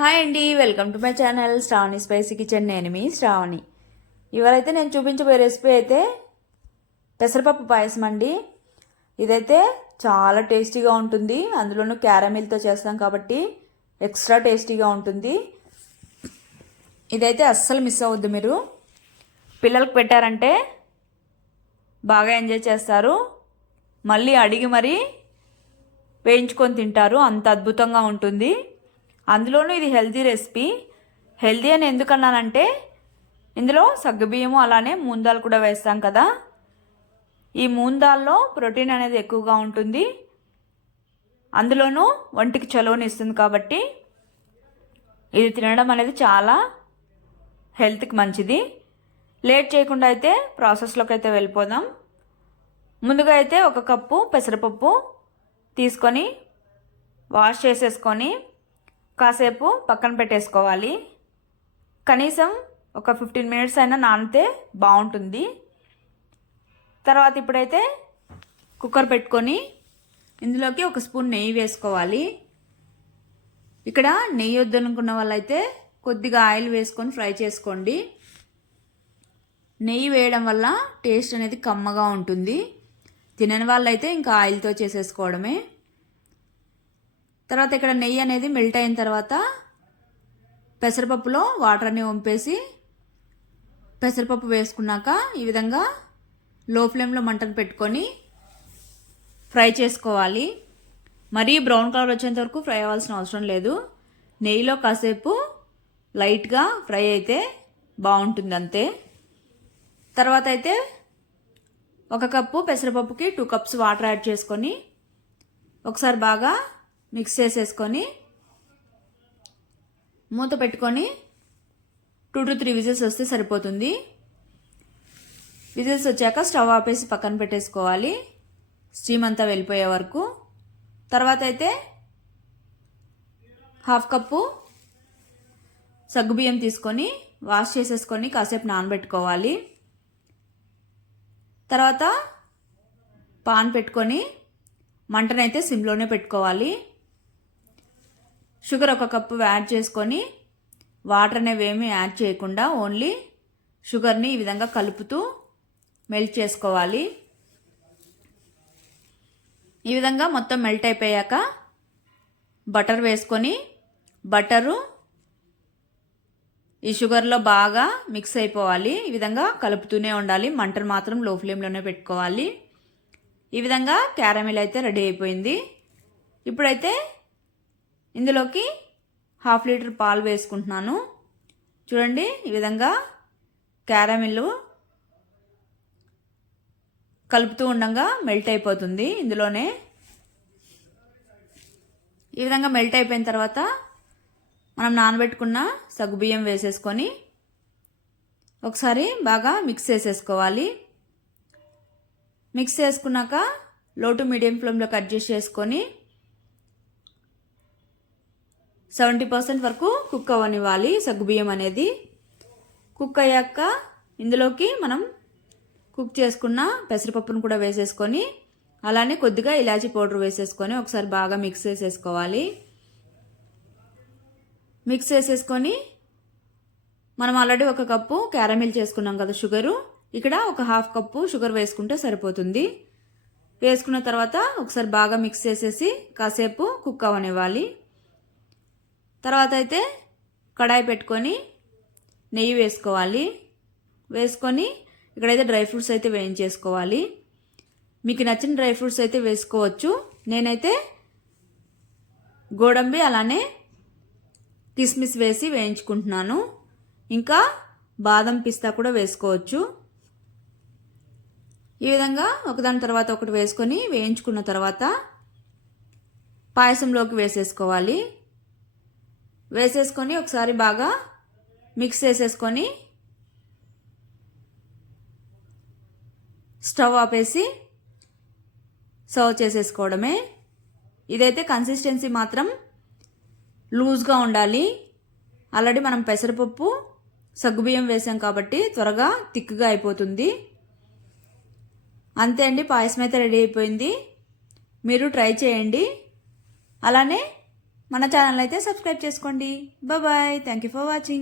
Hi అండి welcome to my channel Shravani spicy kitchen. నేను మీ శ్రావణి. ఇవాళైతే నేను చూపించబోయే రెసిపీ అయితే పెసరపప్పు పాయసం అండి. ఇదైతే చాలా టేస్టీగా ఉంటుంది. అందులోనూ క్యారమిల్తో చేస్తాం కాబట్టి ఎక్స్ట్రా టేస్టీగా ఉంటుంది. ఇదైతే అస్సలు మిస్ అవ్వద్దు మీరు. పిల్లలకు పెట్టారంటే బాగా ఎంజాయ్ చేస్తారు. మళ్ళీ అడిగి మరీ వేయించుకొని తింటారు. అంత అద్భుతంగా ఉంటుంది. అందులోనూ ఇది హెల్తీ రెసిపీ. హెల్తీ అని ఎందుకన్నానంటే ఇందులో సగ్గుబియ్యము అలానే మూందాలు కూడా వేస్తాం కదా. ఈ మూందాల్లో ప్రోటీన్ అనేది ఎక్కువగా ఉంటుంది. అందులోనూ ఒంటికి చలువని ఇస్తుంది కాబట్టి ఇది తినడం అనేది చాలా హెల్త్కి మంచిది. లేట్ చేయకుండా అయితే ప్రాసెస్లోకి అయితే వెళ్ళిపోదాం. ముందుగా అయితే ఒక కప్పు పెసరపప్పు తీసుకొని వాష్ చేసేసుకొని కాసేపు పక్కన పెట్టేసుకోవాలి. కనీసం ఒక ఫిఫ్టీన్ మినిట్స్ అయినా నానితే బాగుంటుంది. తర్వాత ఇప్పుడైతే కుక్కర్ పెట్టుకొని ఇందులోకి ఒక స్పూన్ నెయ్యి వేసుకోవాలి. ఇక్కడ నెయ్యి వద్దనుకున్న వాళ్ళైతే కొద్దిగా ఆయిల్ వేసుకొని ఫ్రై చేసుకోండి. నెయ్యి వేయడం వల్ల టేస్ట్ అనేది కమ్మగా ఉంటుంది. తినని వాళ్ళైతే ఇంకా ఆయిల్తో చేసేసుకోవడమే. తర్వాత ఇక్కడ నెయ్యి అనేది మెల్ట్ అయిన తర్వాత పెసరపప్పులో వాటర్ని వంపేసి పెసరపప్పు వేసుకున్నాక ఈ విధంగా లో ఫ్లేమ్లో మంటను పెట్టుకొని ఫ్రై చేసుకోవాలి. మరీ బ్రౌన్ కలర్ వచ్చేంత వరకు ఫ్రై అవ్వాల్సిన అవసరం లేదు. నెయ్యిలో కాసేపు లైట్గా ఫ్రై అయితే బాగుంటుంది అంతే. తర్వాత అయితే ఒక కప్పు పెసరపప్పుకి టూ కప్స్ వాటర్ యాడ్ చేసుకొని ఒకసారి బాగా మిక్స్ చేసేసుకొని మూత పెట్టుకొని టూ టు త్రీ విజిల్స్ వస్తే సరిపోతుంది. విజిల్స్ వచ్చాక స్టవ్ ఆపేసి పక్కన పెట్టేసుకోవాలి. స్టీమ్ అంతా వెళ్ళిపోయే వరకు. తర్వాత అయితే హాఫ్ కప్పు సగ్గుబియ్యం తీసుకొని వాష్ చేసేసుకొని కాసేపు నానబెట్టుకోవాలి. తర్వాత పాన్ పెట్టుకొని మంటనైతే సిమ్లోనే పెట్టుకోవాలి. షుగర్ ఒక కప్పు యాడ్ చేసుకొని వాటర్ అనేవి ఏమీ యాడ్ చేయకుండా ఓన్లీ షుగర్ని ఈ విధంగా కలుపుతూ మెల్ట్ చేసుకోవాలి. ఈ విధంగా మొత్తం మెల్ట్ అయిపోయాక బటర్ వేసుకొని బటరు ఈ షుగర్లో బాగా మిక్స్ అయిపోవాలి. ఈ విధంగా కలుపుతూనే ఉండాలి. మంటను మాత్రం లో ఫ్లేమ్లోనే పెట్టుకోవాలి. ఈ విధంగా క్యారమిల్ అయితే రెడీ అయిపోయింది. ఇప్పుడైతే ఇందులోకి హాఫ్ లీటర్ పాలు వేసుకుంటున్నాను. చూడండి ఈ విధంగా క్యారమిల్లు కలుపుతూ ఉండగా మెల్ట్ అయిపోతుంది ఇందులోనే. ఈ విధంగా మెల్ట్ అయిపోయిన తర్వాత మనం నానబెట్టుకున్న సగ్గుబియ్యం వేసేసుకొని ఒకసారి బాగా మిక్స్ చేసేసుకోవాలి. మిక్స్ చేసుకున్నాక లో టు మీడియం ఫ్లేమ్లో కట్ చేసి చేసుకొని సెవెంటీ పర్సెంట్ వరకు కుక్ అవ్వనివ్వాలి సగ్గుబియ్యం అనేది కుక్ అయ్యాక ఇందులోకి మనం కుక్ చేసుకున్న పెసరపప్పును కూడా వేసేసుకొని అలానే కొద్దిగా ఇలాచీ పౌడర్ వేసేసుకొని ఒకసారి బాగా మిక్స్ చేసేసుకోవాలి. మిక్స్ చేసేసుకొని మనం ఆల్రెడీ ఒక కప్పు క్యారమిల్ చేసుకున్నాం కదా షుగరు. ఇక్కడ ఒక హాఫ్ కప్పు షుగర్ వేసుకుంటే సరిపోతుంది. వేసుకున్న తర్వాత ఒకసారి బాగా మిక్స్ చేసేసి కాసేపు కుక్ అవనివ్వాలి తర్వాత అయితే కడాయి పెట్టుకొని నెయ్యి వేసుకోవాలి. వేసుకొని ఇక్కడైతే డ్రై ఫ్రూట్స్ అయితే వేయించేసుకోవాలి. మీకు నచ్చిన డ్రై ఫ్రూట్స్ అయితే వేసుకోవచ్చు. నేనైతే గోడంబి అలానే కిస్మిస్ వేసి వేయించుకుంటున్నాను. ఇంకా బాదం పిస్తా కూడా వేసుకోవచ్చు. ఈ విధంగా ఒకదాని తర్వాత ఒకటి వేసుకొని వేయించుకున్న తర్వాత పాయసంలోకి వేసేసుకోవాలి. వేసేసుకొని ఒకసారి బాగా మిక్స్ చేసేసుకొని స్టవ్ ఆపేసి సర్వ్ చేసేసుకోవడమే. ఇదైతే కన్సిస్టెన్సీ మాత్రం లూజ్గా ఉండాలి. ఆల్రెడీ మనం పెసరపప్పు సగ్గుబియ్యం వేసాం కాబట్టి త్వరగా థిక్గా అయిపోతుంది. అంతే అండి పాయసం అయితే రెడీ అయిపోయింది. మీరు ట్రై చేయండి. అలానే మన ఛానల్ అయితే సబ్స్క్రైబ్ చేసుకోండి. Bye thank you for watching